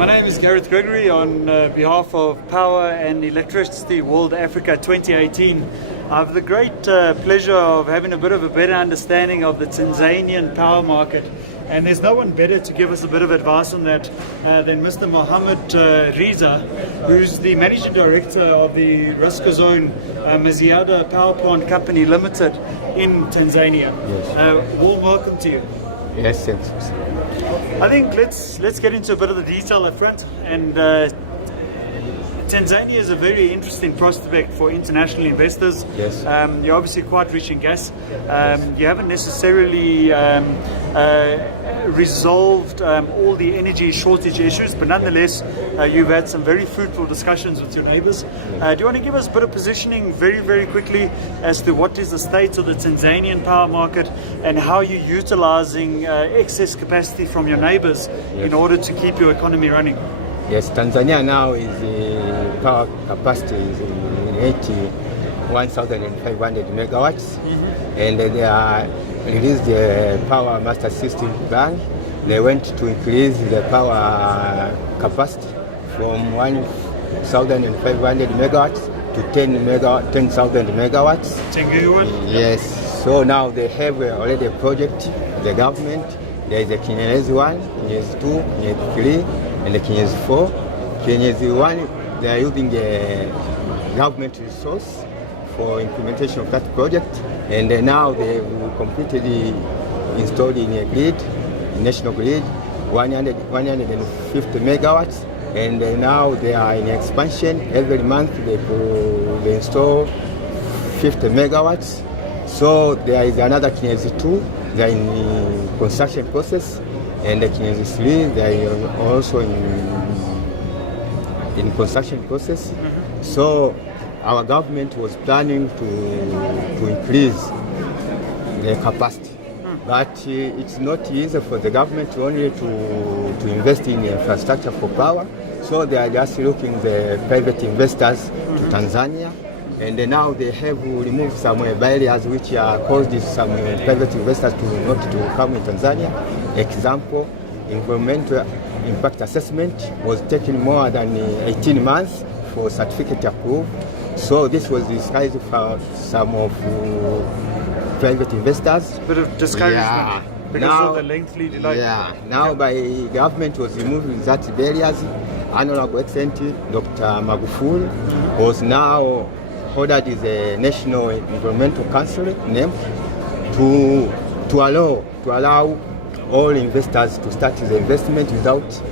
My name is Gareth Gregory on behalf of Power and Electricity World Africa 2018. I have the great pleasure of having a bit of a better understanding of the Tanzanian power market. And there's no one better to give us a bit of advice on that than Mr. Mohamed Rwiza, who's the Managing Director of the Ruskazone Maziada Power Plant Company Limited in Tanzania. Yes. Warm welcome to you. Yes, yes. I think let's get into a bit of the detail up front. And Tanzania is a very interesting prospect for international investors. Yes. You're obviously quite rich in gas. You haven't necessarily resolved all the energy shortage issues, but nonetheless, you've had some very fruitful discussions with your neighbors. Do you want to give us a bit of positioning very, very quickly as to what is the state of the Tanzanian power market and how you're utilizing excess capacity from your neighbors in order to keep your economy running? Yes, Tanzania now is power capacity is 81,500 megawatts, and they are released the power master system plan. They went to increase the power capacity from 1,500 megawatts to 10,000 megawatts. 10 gigawatts? Yes. So now they have already a project, the government. There is a Kinyezi 1, Kinyezi 2, Kinyezi 3, and the Kinyezi 4. Kinyezi 1, they are using the government resource for implementation of that project, and now they will completely installed in a grid, national grid, 150 megawatts, and now they are in expansion. Every month they install 50 megawatts. So there is another Kinyezi 2, they are in construction process, and the Kinyezi 3, they are also in construction process. So our government was planning to increase the capacity, but it's not easy for the government only to invest in infrastructure for power. So they are just looking the private investors to Tanzania, and now they have removed some barriers which caused some private investors not to come in Tanzania. Example, environmental impact assessment was taking more than 18 months for certificate approval. So this was disguised for some of private investors. A bit of discouragement because of the lengthy delay. Yeah. Now by government was removing that barriers. Honorable Excellency Dr. Magufuli was now ordered as a National Environmental Council name to allow all investors to start the investment without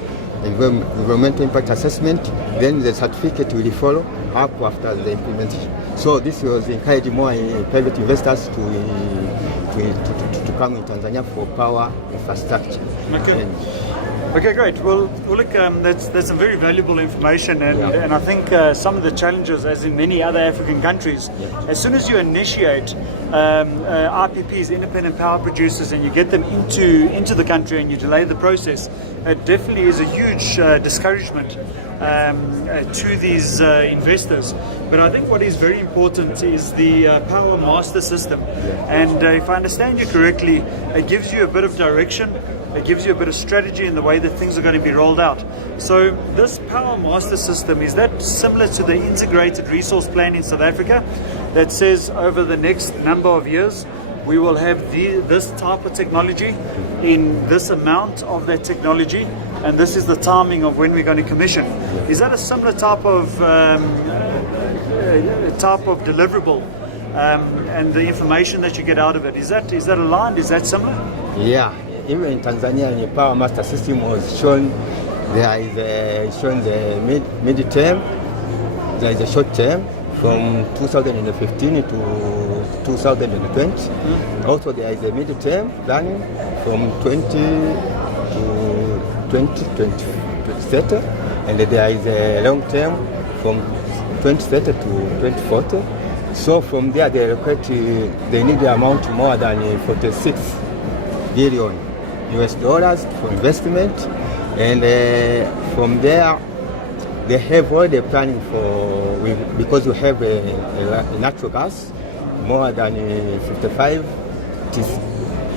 environmental impact assessment. Then the certificate will follow up after the implementation. So this was encouraging more private investors to come in Tanzania for power infrastructure. Okay, great. Well, look, that's some very valuable information, and I think some of the challenges, as in many other African countries, as soon as you initiate IPPs, independent power producers, and you get them into the country and you delay the process, it definitely is a huge discouragement to these investors. But I think what is very important is the power master system, and if I understand you correctly, it gives you a bit of direction. It gives you a bit of strategy in the way that things are going to be rolled out. So this power master system, is that similar to the integrated resource plan in South Africa that says over the next number of years we will have this type of technology in this amount of that technology, and this is the timing of when we're going to commission? Is that a similar type of deliverable, and the information that you get out of it, is that aligned? Is that similar? Yeah. Even in Tanzania, the power master system was shown. There is shown the mid-term. There is a short term from 2015 to 2020. Also, there is a mid-term planning from 20 to 2030, and there is a long term from 2030 to 2040. So from there, they need the amount more than 46 billion US dollars for investment, and from there they have already planning for, because we have a natural gas more than 55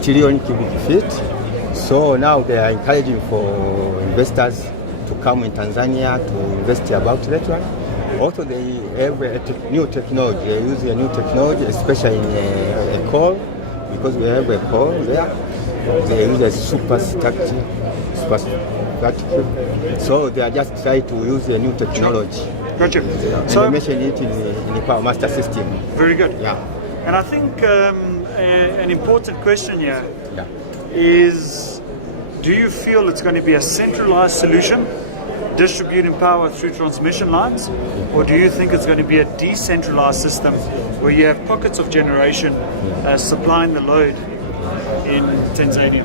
trillion cubic feet. So now they are encouraging for investors to come in Tanzania to invest about that one. Also, they have a new technology. They use a new technology, especially in coal, because we have a coal there. They use a super structure. So they are just trying to use a new technology. Gotcha. And So they mention it in the power master system. very good. Yeah. And I think an important question here Yeah. is, do you feel it's going to be a centralized solution, distributing power through transmission lines, or do you think it's going to be a decentralized system where you have pockets of generation supplying the load in Tanzania?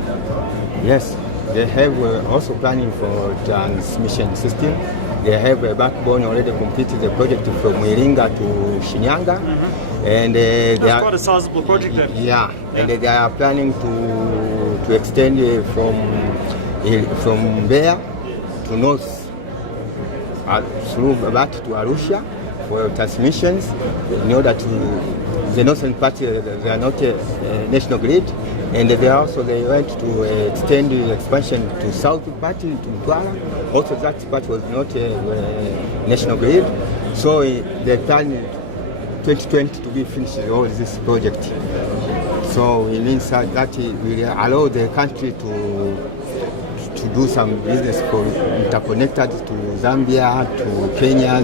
Yes, they have also planning for transmission system. They have a backbone already completed the project from Iringa to Shinyanga, and they That's are quite a sizable project then. yeah, and they are planning to extend from Mbeya to north through back to Arusha for transmissions in order to the northern part. They are not a national grid, and they went to extend the expansion to south part to Mtwara. Also, that part was not a national grid, so they plan 2020 to be finished all this project. So it means that will allow the country to do some business for interconnected to Zambia, to Kenya,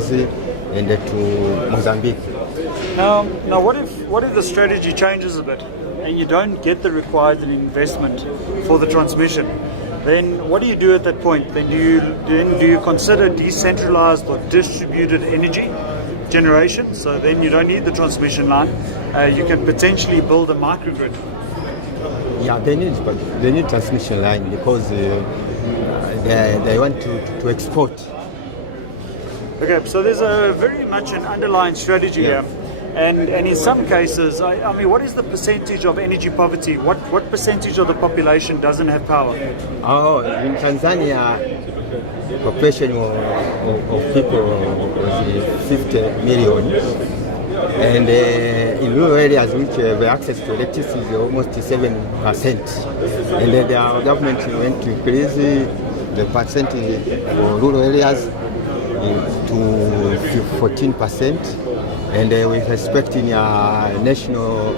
and to Mozambique. Now, what if the strategy changes a bit and you don't get the required investment for the transmission? Then what do you do at that point? Then do you consider decentralized or distributed energy generation? So then you don't need the transmission line. You can potentially build a microgrid. Yeah, they need transmission line because they want to export. Okay, so there's a very much an underlying strategy here. And in some cases, I mean, what is the percentage of energy poverty? What percentage of the population doesn't have power? Oh, in Tanzania, population of people was 50 million. And in rural areas which have access to electricity is almost 7%. And then the government went to increase the percentage for rural areas to 14%. And with respect in national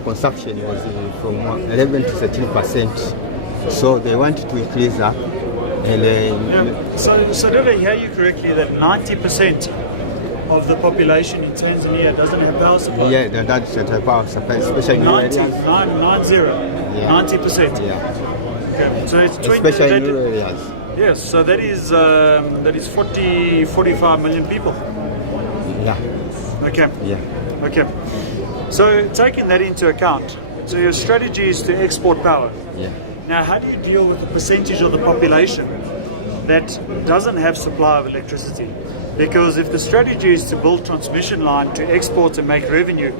consumption was from 11 to 13%. So they want to increase that. And so did I hear you correctly that 90% of the population in Tanzania doesn't have power supply? yeah, that's the power supply, especially in rural areas. 90%. Yeah. Okay, so it's 20. Especially in rural areas. Yes, so that is 45 million people. Yeah. Okay. Yeah. Okay. So taking that into account, so your strategy is to export power. Yeah. Now, how do you deal with the percentage of the population that doesn't have supply of electricity? Because if the strategy is to build transmission line to export and make revenue,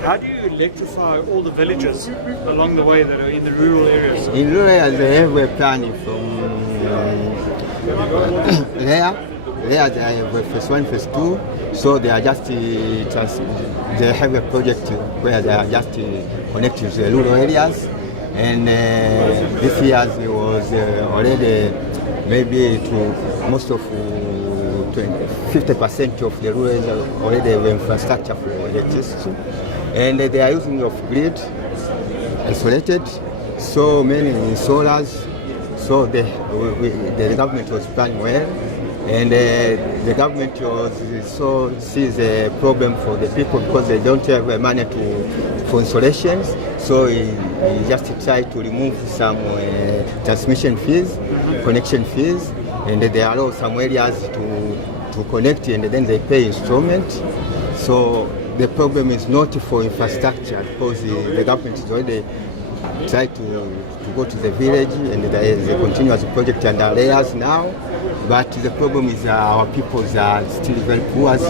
how do you electrify all the villages along the way that are in the rural areas? In rural areas, they have a plan from there. There they have phase 1, phase 2. So they are just they have a project where they are just connected to the rural areas. And this year it was already maybe to most of 50% of the rural areas already have infrastructure for electricity. And they are using of grid isolated, so many in solars. So the government was planning well, and the government sees a problem for the people because they don't have money for installations. So he just tried to remove some transmission fees, connection fees, and they allow some areas to connect, and then they pay installment. So the problem is not for infrastructure because the government is already tried to go to the village, and there is a continuous project under layers now. But the problem is our people are still very poor to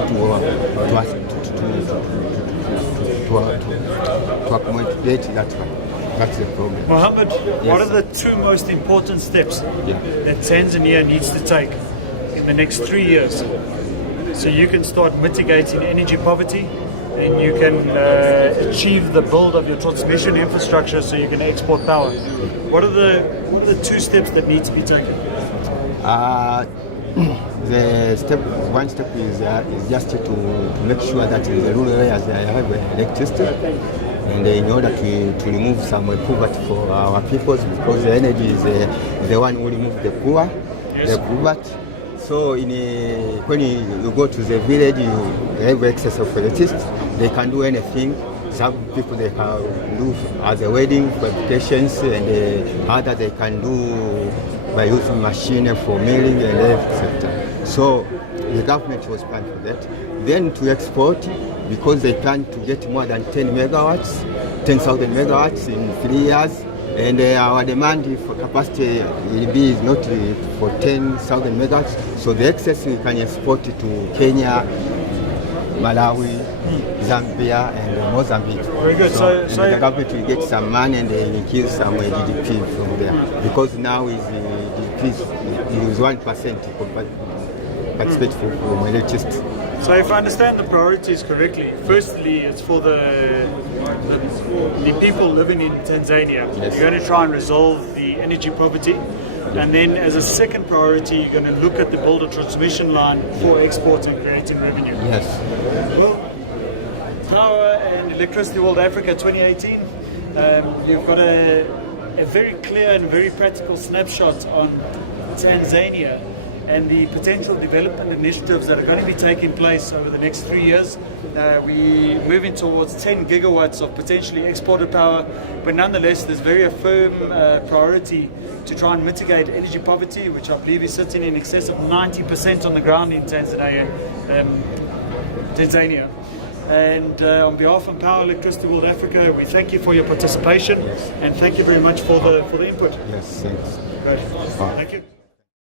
accommodate that one. That's the problem. Mohamed, Yes. what are the two most important steps that Tanzania needs to take in the next 3 years so you can start mitigating energy poverty and you can achieve the build of your transmission infrastructure so you can export power? What are the two steps that need to be taken? One step is just to make sure that in the rural areas they have electricity, and in order to remove some poverty for our peoples, because the energy is the one who remove the poor, the poverty. So when you go to the village, you have access of electricity. They can do anything. Some people they can do as a wedding fabrications, and other they can do by using machine for milling and etc. So the government was planning for that. Then to export, because they plan to get more than 10,000 megawatts in 3 years, and our demand for capacity will be not for 10,000 megawatts. So the excess we can export to Kenya, Malawi, Zambia, and Mozambique. Very good. So the government will get some money and they increase some GDP from there, because now GDP is 1% participate from electricity. So if I understand the priorities correctly, firstly it's for the people living in Tanzania. Yes. You're going to try and resolve the energy poverty, and then as a second priority you're going to look at the build a transmission line for exports and creating revenue. Yes. Well, Power and Electricity World Africa 2018, you've got a very clear and very practical snapshot on Tanzania and the potential development initiatives that are going to be taking place over the next 3 years. We're moving towards 10 gigawatts of potentially exported power, but nonetheless there's very firm priority to try and mitigate energy poverty, which I believe is sitting in excess of 90% on the ground in Tanzania. And on behalf of Power Electricity World Africa, we thank you for your participation, and thank you very much for the input. Yes, thanks. Great. Thank you.